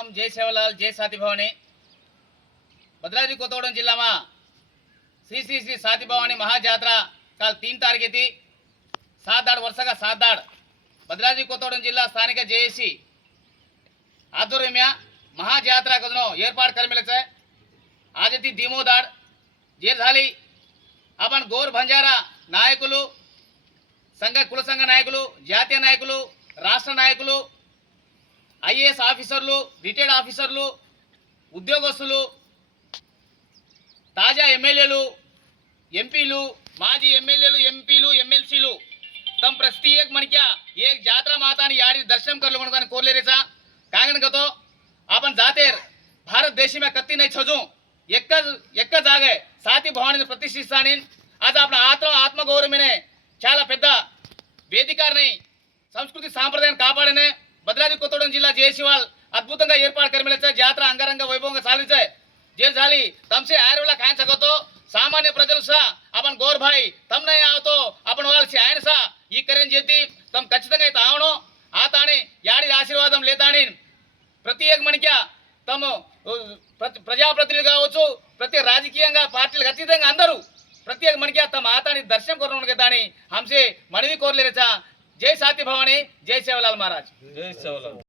सेवाराम जय सेवालाल जय साथी भवानी भद्राद्री कोत्तगूडెం जिला में श्री श्री श्री साथी भवानी महाजात्रा काल 3 तारीख थी सात दाड़ वर्ष का सात दाड़ भद्राद्री कोत्तगूडెం जिला स्थानिक जेएसी आध्वर्य में महाजात्रा को एर्पाट कर मिले आज थी धीमो दाड़ जे झाली अपन गोर बंजारा नायकुलु संघ कुल संघ नायकुलु जातीय नायकुलु राष्ट्र नायकुलु ఐఏఎస్ ఆఫీసర్లు రిటైర్డ్ ఆఫీసర్లు ఉద్యోగస్తులు తాజా ఎమ్మెల్యేలు ఎంపీలు మాజీ ఎమ్మెల్యేలు ఎంపీలు ఎమ్మెల్సీలు तम प्रत्येक मन क्या एक जात्रा माता ने यारी दर्शन कर लो कोरले रे सा कांगन गतो आपण जातेर भारत देश में कत्ती नहीं छजू एक जागे साथी भवानी प्रतिष्ठिस्तानी आज आपण आत्मगौरव में చాలా పెద్ద వేదికని సంస్కృతి సాంప్రదాయాన్ని కాపాడనే भद्राद्री कोत्तगूडెం जिला जेएसी वाल अद्भुत एर्पाट कर मिले जात्रा अंगरंग वैभव साधे जेल झाली तमसे आयरला खान सको सामान्य प्रजल सा अपन गौर भाई तम नहीं आवतो अपन वाल से आयन सा ई करें जेती तम खचिతంగా आवणो आतानी याडी आशीर्वादం लेतानी प्रत्येक मन क्या तम प्रजाप्रतिनिधि కావచ్చు प्रत्येक राजकीय पार्टी खचिతంగా अंदरू प्रत्येक मन क्या तम आतानी दर्शन करने हमसे मनवी कोरले जय साथी भवानी जय सेवालाल महाराज जय सेवालाल।